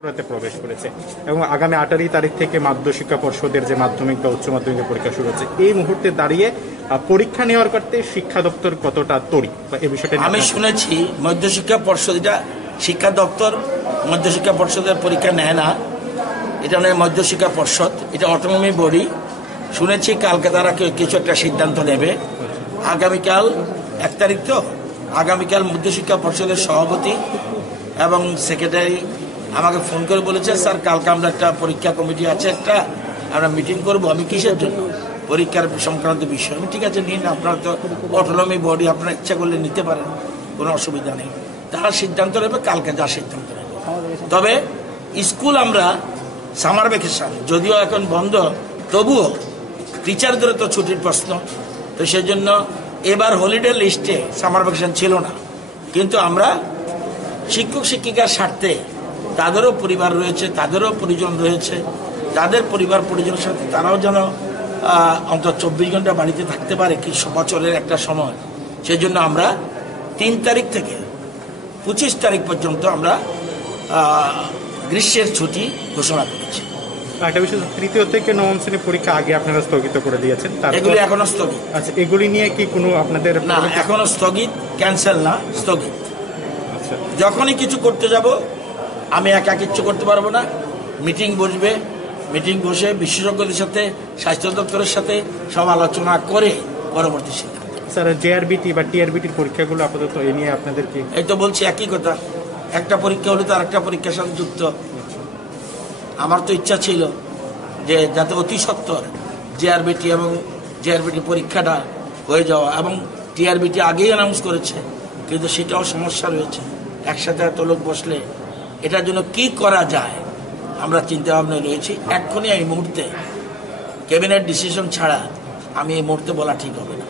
প্রবেশ করেছে এবং আগামী 18 তারিখ থেকে মাধ্যমিক পর্ষদের যে মাধ্যমিক বা উচ্চ মাধ্যমিক পরীক্ষা শুরু হচ্ছে, এই মুহূর্তে দাঁড়িয়ে পরীক্ষা নেওয়ার করতে শিক্ষা দপ্তর কতটা তড়ি বা এই বিষয়টা আমি শুনেছি মধ্যশিক্ষা পর্ষদ, এটা শিক্ষা দপ্তর মধ্যশিক্ষা পর্ষদের পরীক্ষা নেয় না, এটা নয় মধ্যশিক্ষা পর্ষদ, এটা অটোনমি বডি। শুনেছি কালকে তারা কিছু একটা সিদ্ধান্ত নেবে। আগামীকাল 1 তারিখ, তো আগামীকাল মধ্যশিক্ষা পর্ষদের সভাপতি এবং সেক্রেটারি আমাকে ফোন করে বলেছে, স্যার কালকে আমরা একটা পরীক্ষা কমিটি আছে, আমরা মিটিং করব। আমি কিসের জন্য? পরীক্ষার সংক্রান্ত বিষয়। আমি ঠিক আছে নিন, আপনারা তো অটোনমি বডি, আপনারা ইচ্ছা করলে নিতে পারেন, কোনো অসুবিধা নেই। তারা সিদ্ধান্ত নেবে কালকে, যা সিদ্ধান্ত নেবে। তবে স্কুল আমরা সামার ভ্যাকেশন যদিও এখন বন্ধ, তবুও টিচারদের তো ছুটির প্রশ্ন, তো সেজন্য এবার হলিডে লিস্টে সামার ভ্যাকেশন ছিল না। কিন্তু আমরা শিক্ষক শিক্ষিকার স্বার্থে, তাদেরও পরিবার রয়েছে, তাদেরও পরিজন রয়েছে, যাদের পরিবার পরিজনের সাথে তারাও যেন অন্তত 24 ঘন্টা বাড়িতে থাকতে পারে কি বছরের একটা সময়, সেজন্য আমরা 3 তারিখ থেকে 25 তারিখ পর্যন্ত আমরা গ্রীষ্মের ছুটি ঘোষণা করেছি। একটা বিষয়, তৃতীয় থেকে নবম শ্রেণীর পরীক্ষা আগে আপনারা স্থগিত করে দিয়েছেন, এগুলি এখনো স্থগিত। আচ্ছা, এগুলি নিয়ে কি কোনো আপনাদের? না, এখনো স্থগিত, ক্যান্সেল না, স্থগিত। আচ্ছা, যখনই কিছু করতে যাব আমি একা কিচ্ছু করতে পারবো না। মিটিং বসবে, মিটিং বসে বিশেষজ্ঞদের সাথে, স্বাস্থ্য দপ্তরের সাথে সব আলোচনা করে পরবর্তী সিদ্ধান্ত। স্যার, জেআরবিটি বা টিআরবিটির পরীক্ষাগুলো আপাতত এ নিয়ে আপনাদের কি? এই তো বলছি একই কথা, একটা পরীক্ষা হলে তো আরেকটা পরীক্ষার সাথে যুক্ত। আমার তো ইচ্ছা ছিল যে যাতে অতি সত্বর জেআরবিটি এবং জেআরবিটি পরীক্ষাটা হয়ে যাওয়া, এবং টিআরবিটি আগেই অ্যানাউন্স করেছে, কিন্তু সেটাও সমস্যা রয়েছে। একসাথে এত লোক বসলে এটার জন্য কি করা যায় আমরা চিন্তা ভাবনায় রয়েছি। এক্ষুনি এই মুহূর্তে ক্যাবিনেট ডিসিশন ছাড়া আমি এই মুহূর্তে বলা ঠিক হবে না।